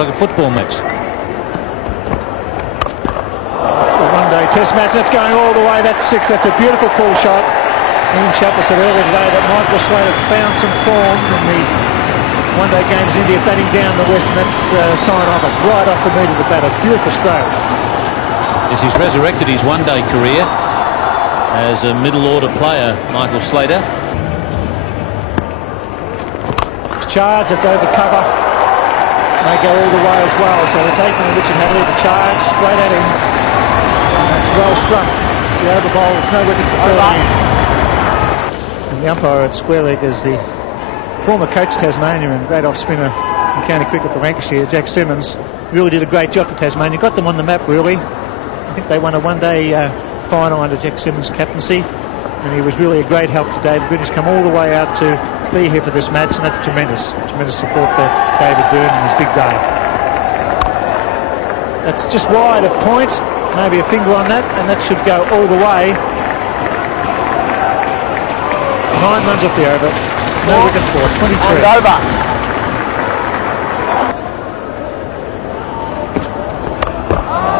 Like a football match. It's the one-day test match. That's going all the way. That's 6. That's a beautiful pull shot. Ian Chappell said earlier today that Michael Slater's found some form in the one-day games in India, batting down the West, and that's a sign of it. Right off the meat of the bat. A beautiful stroke. Yes, he's resurrected his one-day career as a middle-order player, Michael Slater. Charge, that's over cover. They go all the way as well, so they're taking Richard Hadley, the charge straight at him, and that's well struck. It's the over bowl, it's no wicket for 13. And the umpire at square leg is the former coach Tasmania and great off-spinner in county cricket for Lancashire, Jack Simmons. Really did a great job for Tasmania, got them on the map really. I think they won a one-day final under Jack Simmons' captaincy, and he was really a great help to David Boon. He's come all the way out to be here for this match, and that's tremendous support for David Boon and his big day. That's just wide of point, maybe a finger on that, and that should go all the way. 9 runs off the over. It's no wicket for 23. And over.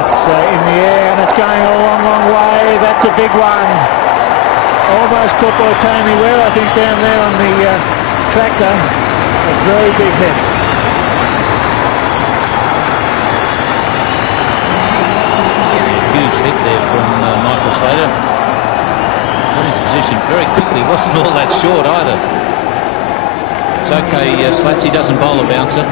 That's in the air, and it's going a long, long way. That's a big one. Almost caught by Tony Ware, I think, down there on the tractor. A very big hit. Huge hit there from Michael Slater. Got in position very quickly. Wasn't all that short either. It's okay, Slats, he doesn't bowl a bouncer.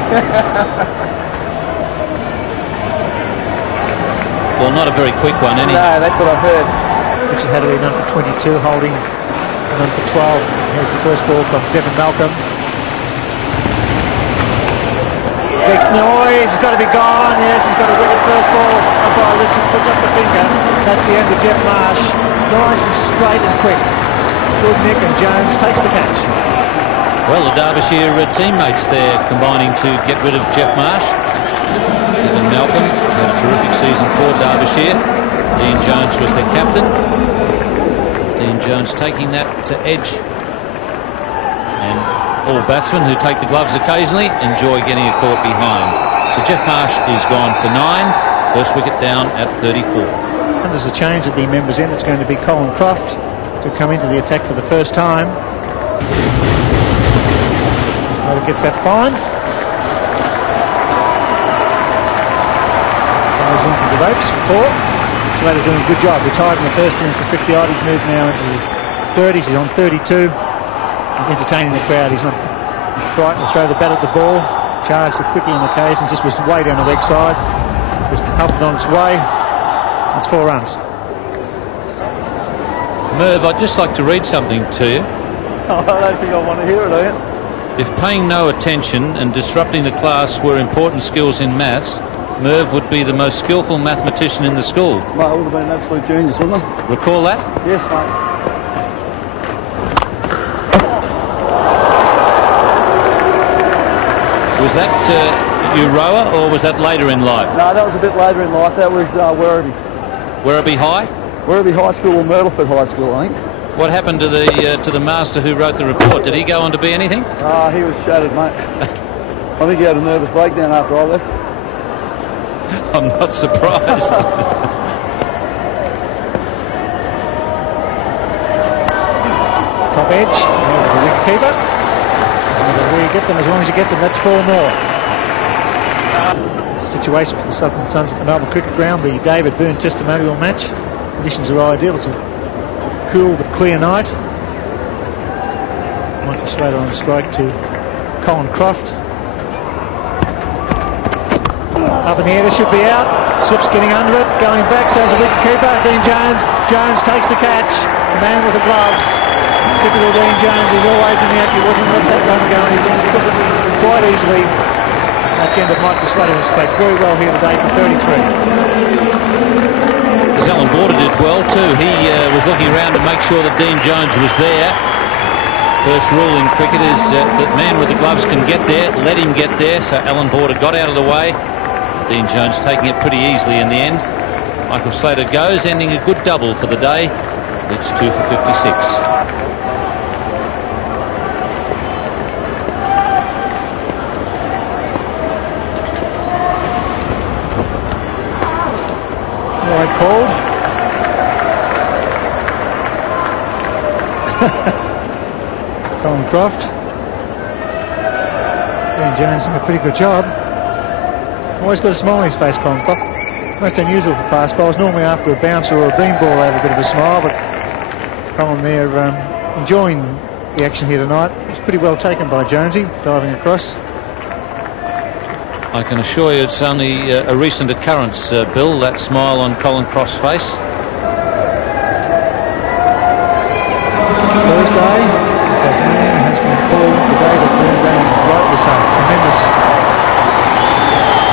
Well, not a very quick one, any. No, that's what I've heard. Richard Hadley, none for 22, holding none for 12. Here's the first ball from Devon Malcolm. Big noise, he's got to be gone. Yes, he's got a wicket. First ball. Umpire Richard puts up the finger. That's the end of Jeff Marsh. Nice and straight and quick. Good nick, and Jones takes the catch. Well, the Derbyshire teammates there combining to get rid of Jeff Marsh. Devon Malcolm had a terrific season for Derbyshire. Dean Jones was their captain. Dean Jones taking that to edge. And all batsmen who take the gloves occasionally enjoy getting a caught behind. So Jeff Marsh is gone for 9. First wicket down at 34. And there's a change at the members' end. It's going to be Colin Croft to come into the attack for the first time. Slater gets that fine. Goes into the ropes for 4. Slater doing a good job. Retired in the first innings for 50 odd. He's moved now into the 30s. He's on 32. He's entertaining the crowd. He's not frightened to throw the bat at the ball. Charged the quickie on occasions. This was way down the leg side. Just helped it on its way. It's 4 runs. Merv, I'd just like to read something to you. Oh, I don't think I want to hear it, Ian. If paying no attention and disrupting the class were important skills in maths, Merv would be the most skillful mathematician in the school. Mate, I would have been an absolute genius, wouldn't I? Recall that? Yes, mate. Was that Euroa, or was that later in life? No, that was a bit later in life. That was Werribee. Werribee High? Werribee High School or Myrtleford High School, I think. What happened to the master who wrote the report? Did he go on to be anything? He was shattered, mate. I think he had a nervous breakdown after I left. I'm not surprised. Top edge. The wicket keeper. Doesn't matter where you get them, as long as you get them, that's 4 more. It's a situation for the Southern Suns at the Melbourne Cricket Ground, the David Boon Testimonial match. Conditions are ideal. It's a cool but clear night. Michael Slater on strike to Colin Croft. Up in the air, this should be out. Swip's getting under it, going back, so as a wicket keeper. Dean Jones. Jones takes the catch. The man with the gloves. Typical Dean Jones, he's always in the act. He wasn't let that run go, and he took it quite easily. That's the end of Michael Slater, who's played very well here today for 33. As Alan Border did well too. He was looking around to make sure that Dean Jones was there. First rule in cricket is that man with the gloves can get there. Let him get there. So Alan Border got out of the way. Dean Jones taking it pretty easily in the end. Michael Slater goes, ending a good double for the day. It's 2 for 56. called. Colin Croft. Dean Jones doing a pretty good job. Always got a smile on his face, Colin Croft. Most unusual for fast bowlers. Normally after a bouncer or a beam ball they have a bit of a smile, but Colin there enjoying the action here tonight. It's pretty well taken by Jonesy, diving across. I can assure you it's only a recent occurrence, Bill, that smile on Colin Croft's face. Thursday, Tasmania has been called the day that Boon game rightly so. Tremendous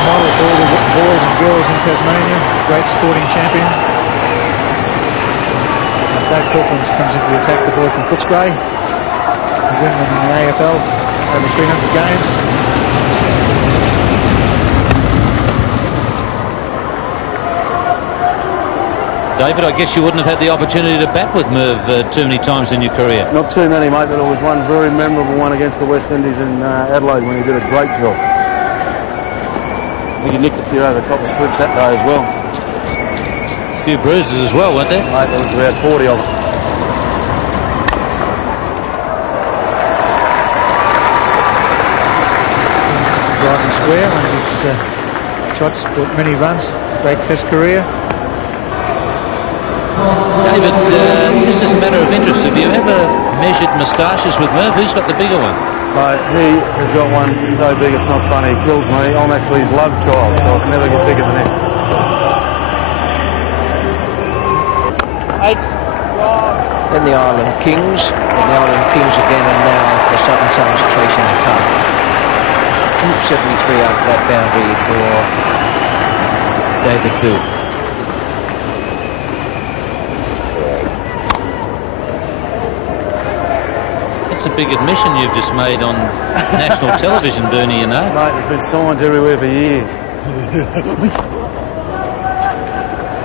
model for all the boys and girls in Tasmania. Great sporting champion. As Dave Hawkins comes into the attack, the boy from Footscray. Win them in the AFL over 300 games. David, I guess you wouldn't have had the opportunity to bat with Merv too many times in your career. Not too many, mate, but it was one very memorable one against the West Indies in Adelaide when he did a great job. I think he nicked a few over the top of slips that day as well. A few bruises as well, weren't there? Mate, there was about 40 of them. Right and square, one of his shots, brought many runs, great test career. David, just as a matter of interest, have you ever measured moustaches with Merv? Who's got the bigger one? Mate, he has got one so big it's not funny. He kills me. I'm actually his love child, so I can never get bigger than him. 8. Then the Island Kings. And the Island Kings again, and now the Southern Suns chasing the target. 273 out that boundary for David Boon. That's a big admission you've just made on national television, Booney, you know. Mate, there's been signs everywhere for years.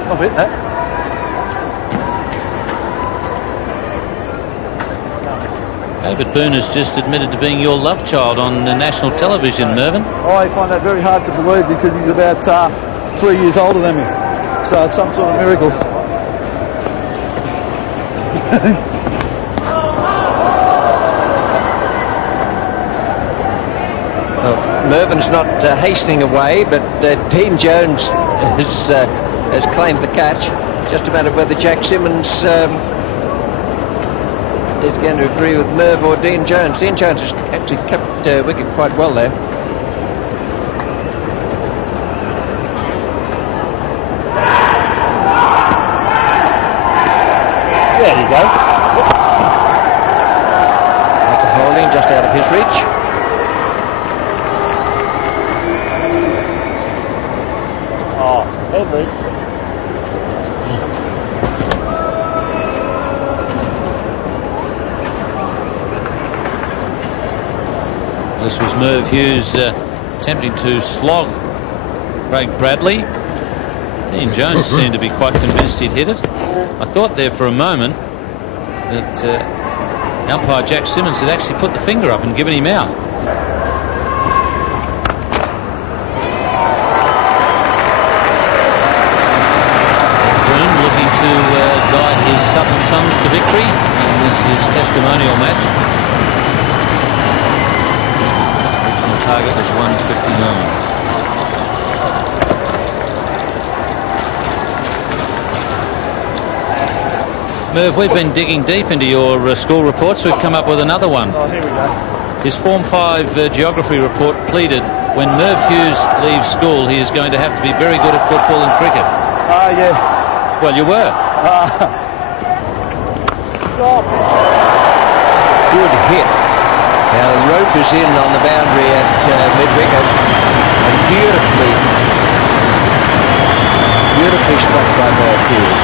I'll bet that. David Boon has just admitted to being your love child on national television, Mervyn. I find that very hard to believe because he's about 3 years older than me. So it's some sort of miracle. Mervyn's not hastening away, but Dean Jones has claimed the catch. Just a matter of whether Jack Simmons is going to agree with Merv or Dean Jones. Dean Jones has actually kept wicket quite well there. There you go. Michael Holding just out of his reach. Henry. This was Merv Hughes attempting to slog Craig Bradley. Dean Jones seemed to be quite convinced he'd hit it. I thought there for a moment that umpire Jack Simmons had actually put the finger up and given him out. To guide his Southern Suns to victory in this his testimonial match. Original target was 159. Merv, we've been digging deep into your school reports. We've come up with another one. Oh, here we go. His Form 5 geography report pleaded when Merv Hughes leaves school he is going to have to be very good at football and cricket. Yeah. Well, you were. Good hit. Now the rope is in on the boundary at mid-wicket, and beautifully struck by Merv Hughes.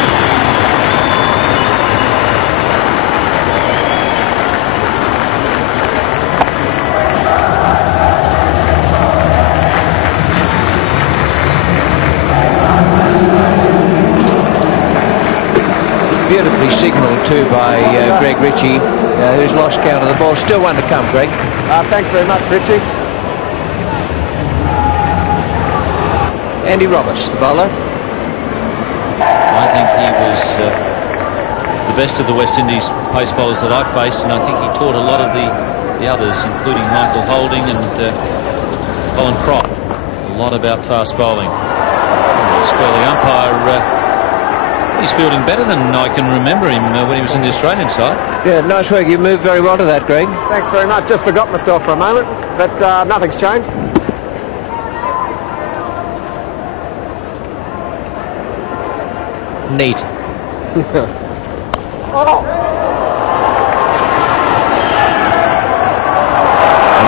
Beautifully signalled too by Greg Ritchie, who's lost count of the ball. Still one to come, Greg. Thanks very much, Ritchie. Andy Roberts, the bowler. the best of the West Indies pace bowlers that I've faced, and I think he taught a lot of the others, including Michael Holding and Colin Croft, a lot about fast bowling. The umpire, he's fielding better than I can remember him when he was in the Australian side. Yeah, nice work. You moved very well to that, Greg. Thanks very much. Just forgot myself for a moment, but nothing's changed. Neat. And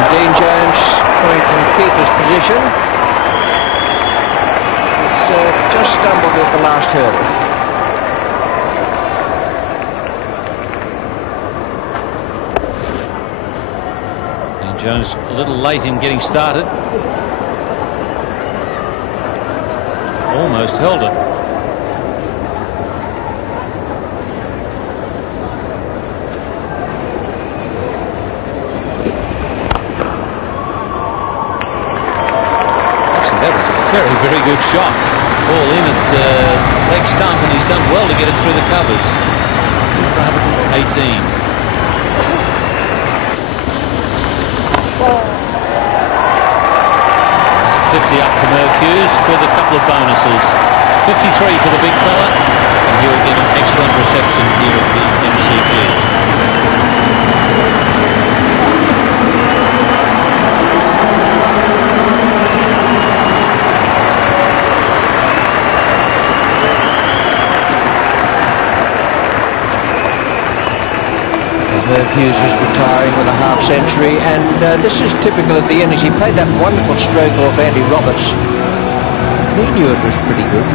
Dean Jones coming from keeper's position. It's just stumbled at the last hurdle. Dean Jones a little late in getting started. Almost held it. Very good shot. Ball in at leg stump, and he's done well to get it through the covers. 18. That's 50 up for Merv Hughes with a couple of bonuses. 53 for the big fella, and he will get an excellent reception here at the MCG. Merv Hughes is retiring with a half-century, and this is typical of the innings. He played that wonderful stroke off Andy Roberts. He knew it was pretty good.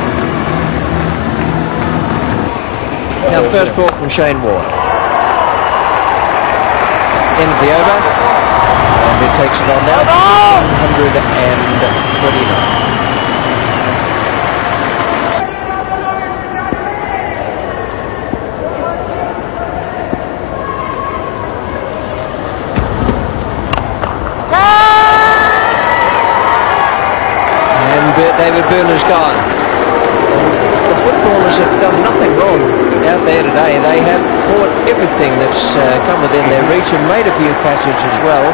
Now first ball from Shane Warne. End of the over, and it takes it on now to 129. David Boon is gone. The footballers have done nothing wrong out there today. They have caught everything that's come within their reach and made a few catches as well.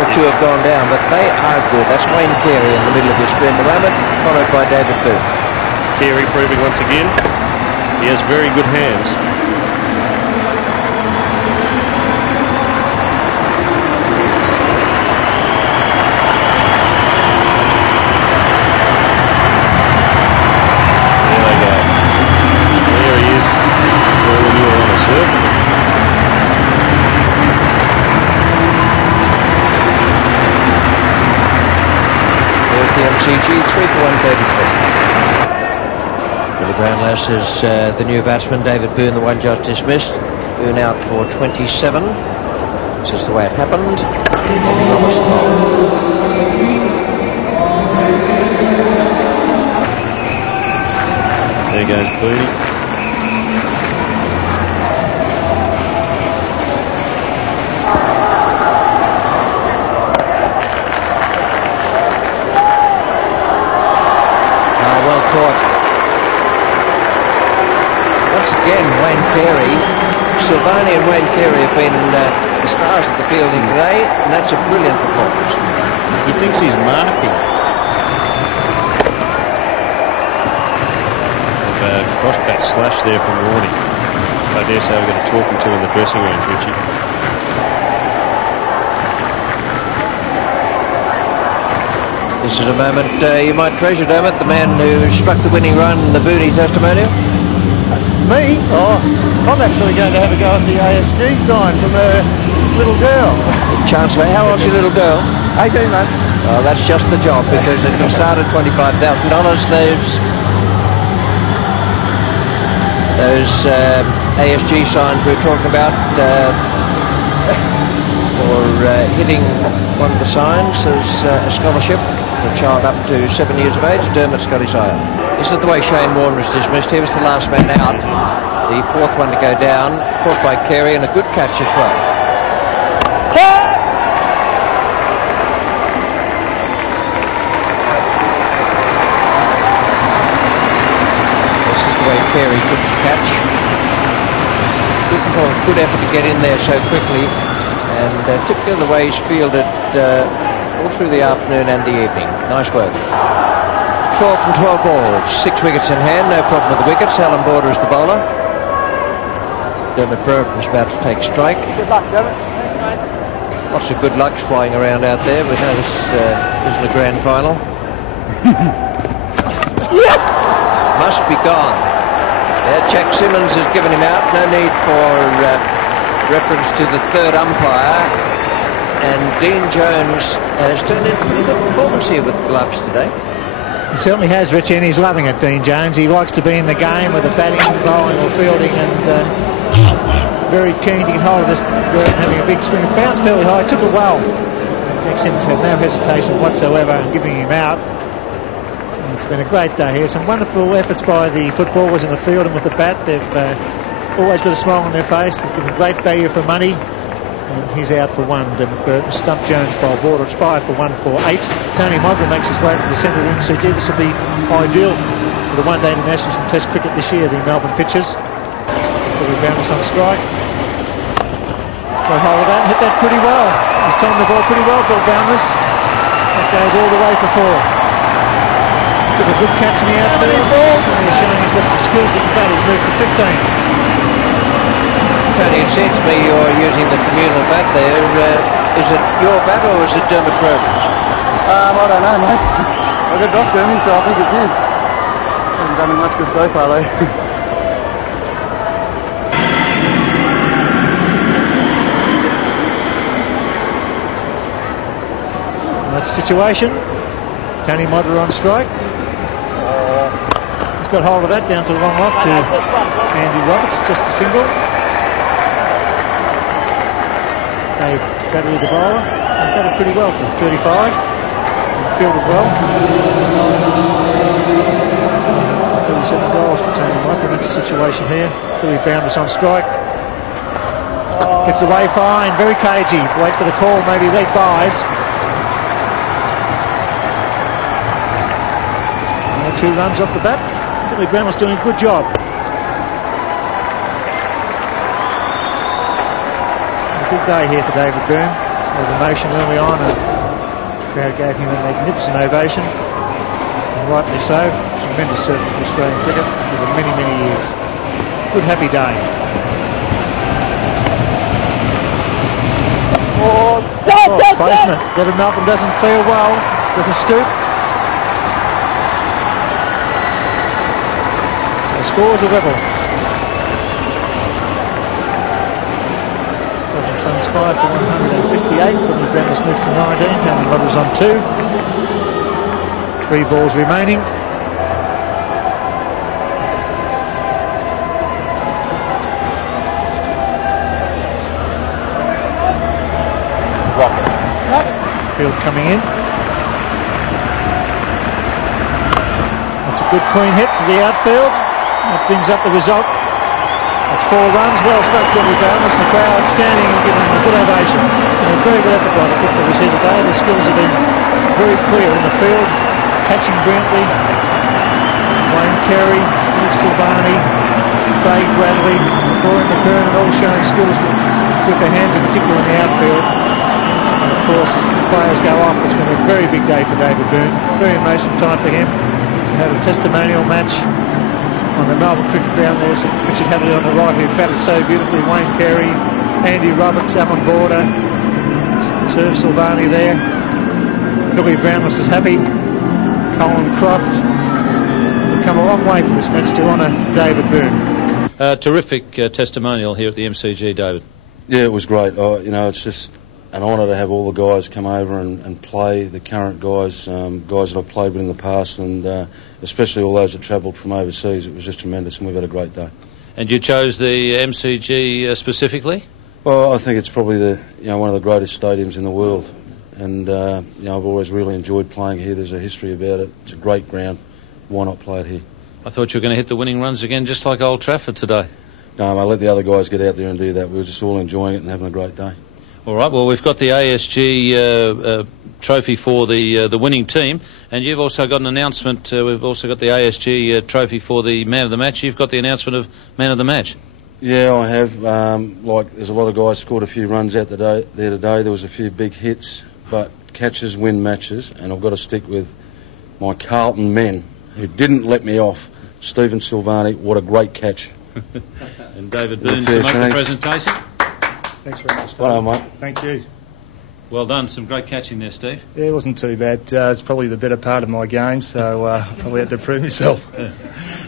The two have gone down, but they are good. That's Wayne Carey in the middle of his spin at the moment, followed by David Boon. Carey proving once again he has very good hands. MCG 3 for 133. Billy Brownlass is the new batsman. David Boon, the one just dismissed. Boon out for 27. This is the way it happened. Andy Roberts the bowler. There goes Booney. Once again, Wayne Carey, Silvani and Wayne Carey have been the stars of the fielding today, and that's a brilliant performance. He thinks he's marking. Crossbat slash there from Warney. I dare say we're going to talk him to in the dressing room, Richie. This is a moment you might treasure, Dermot, the man who struck the winning run in the Booney Testimonial. Me? Oh, I'm actually going to have a go at the ASG sign from a little girl. Chancellor, how old's your little girl? 18 months. Oh, that's just the job, because it can start at $25,000. Those ASG signs we were talking about, or hitting one of the signs as a scholarship for a child up to 7 years of age. Dermot's got his eye on. This is the way Shane Warne was dismissed. He was the last man out, the fourth one to go down, caught by Carey, and a good catch as well. This is the way Carey took the catch. Good performance, good effort to get in there so quickly, and typically the way he's fielded all through the afternoon and the evening. Nice work. 12 from 12 balls, 6 wickets in hand, no problem with the wickets. Alan Border is the bowler. Dermot Brereton is about to take strike. Good luck, Dermot. Lots of good lucks flying around out there. We know this isn't a grand final. Must be gone. Yeah, Jack Simmons has given him out. No need for reference to the third umpire. And Dean Jones has turned in a pretty good performance here with the gloves today. He certainly has, Richie, and he's loving it, Dean Jones. He likes to be in the game, whether batting, bowling or fielding, and very keen to get hold of this bird and having a big swing. It bounced fairly high, took it well. Jack Simmons had no hesitation whatsoever in giving him out. And it's been a great day here. Some wonderful efforts by the footballers in the field and with the bat. They've always got a smile on their face. They've given great value for money. And he's out for one. Dermot Brereton stumped Jones by a border. It's 5 for 1 for 8. Tony Modler makes his way to the centre of the MCG. This will be ideal for the one-day internationals and Test cricket this year, the Melbourne pitchers. Billy Boundless on strike. He's got a hold of that and hit that pretty well. He's timed the ball pretty well, Bill Boundless. That goes all the way for 4. Took a good catch in the outfield. And he's showing he's got some skills with the bat. He's moved to 15. Tony, it seems to me you're using the communal bat there. Is it your bat or is it Dermot Brereton's? I don't know, mate. I got it off Dermy, so I think it's his. Hasn't done me much good so far, though. That's the situation. Tony Modler on strike. He's got hold of that down to the long off to Andy Roberts, just a single. They batted with the bowler. They batted pretty well for 35. And fielded well. 37 goals for Tony Modler. That's the situation here. Billy Boundless on strike. Gets away fine. Very cagey. Wait for the call. Maybe leg buys. 2 runs off the bat. Billy Boundless doing a good job. Good day here for David Boon. There was emotion early on and the crowd gave him a magnificent ovation, and rightly so. Tremendous servant for Australian cricket over many, many years. Good happy day. Placement. David Malcolm doesn't feel well with the stoop. The score's a rebel. Suns 5 for 158. Billy Boundless moved to 19. Tony Modler's on 2. 3 balls remaining. Field coming in. That's a good clean hit to the outfield. That brings up the result. That's 4 runs, well struck Billy Boundless, the crowd standing and giving him a good ovation. And a very good effort by the footballers here today. Their skills have been very clear in the field, catching brilliantly. Wayne Carey, Steve Silvani, Craig Bradley, Rory McKern, and all showing skills with their hands, in particular in the outfield. And of course, as the players go off, it's going to be a very big day for David Boon. Very emotional time for him. We had a testimonial match on the Melbourne cricket ground. There's Richard Hadley on the right, who batted so beautifully. Wayne Carey, Andy Roberts, Alan Border, Serve Silvani there. Billy Boundless is happy. Colin Croft. We've come a long way for this match to honour David Boon. Terrific testimonial here at the MCG, David. Yeah, it was great. It's just an honour to have all the guys come over and play, the current guys, guys that I've played with in the past, and especially all those that travelled from overseas. It was just tremendous, and we've had a great day. And you chose the MCG specifically? Well, I think it's probably one of the greatest stadiums in the world, and I've always really enjoyed playing here. There's a history about it. It's a great ground. Why not play it here? I thought you were going to hit the winning runs again, just like Old Trafford today. No, I let the other guys get out there and do that. We were just all enjoying it and having a great day. All right, well, we've got the ASG trophy for the winning team, and you've also got an announcement. We've also got the ASG trophy for the man of the match. You've got the announcement of man of the match. Yeah, I have. There's a lot of guys scored a few runs out there today. There was a few big hits, but catches win matches, and I've got to stick with my Carlton men who didn't let me off. Stephen Silvani, what a great catch. And David Boon to make the presentation. Thanks very much, Dave. Well, mate. Thank you. Well done. Some great catching there, Steve. Yeah, it wasn't too bad. It's probably the better part of my game, so I probably had to prove myself.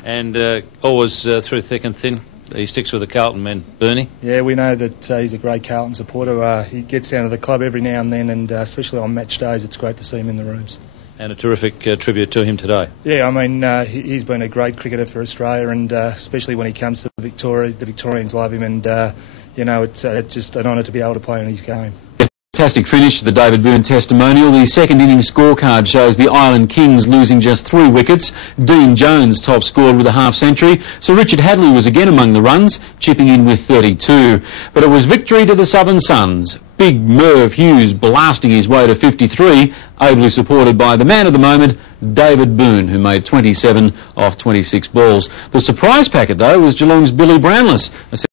And always through thick and thin, he sticks with the Carlton men. Bernie? Yeah, we know that he's a great Carlton supporter. He gets down to the club every now and then, and especially on match days, it's great to see him in the rooms. And a terrific tribute to him today. Yeah, I mean, he's been a great cricketer for Australia, and especially when he comes to Victoria, the Victorians love him, and, you know, it's just an honour to be able to play in his game. Fantastic finish to the David Boon testimonial. The second innings scorecard shows the Island Kings losing just 3 wickets. Dean Jones top scored with a half-century. Sir Richard Hadley was again among the runs, chipping in with 32. But it was victory to the Southern Suns. Big Merv Hughes blasting his way to 53, ably supported by the man of the moment, David Boon, who made 27 off 26 balls. The surprise packet, though, was Geelong's Billy Brownless.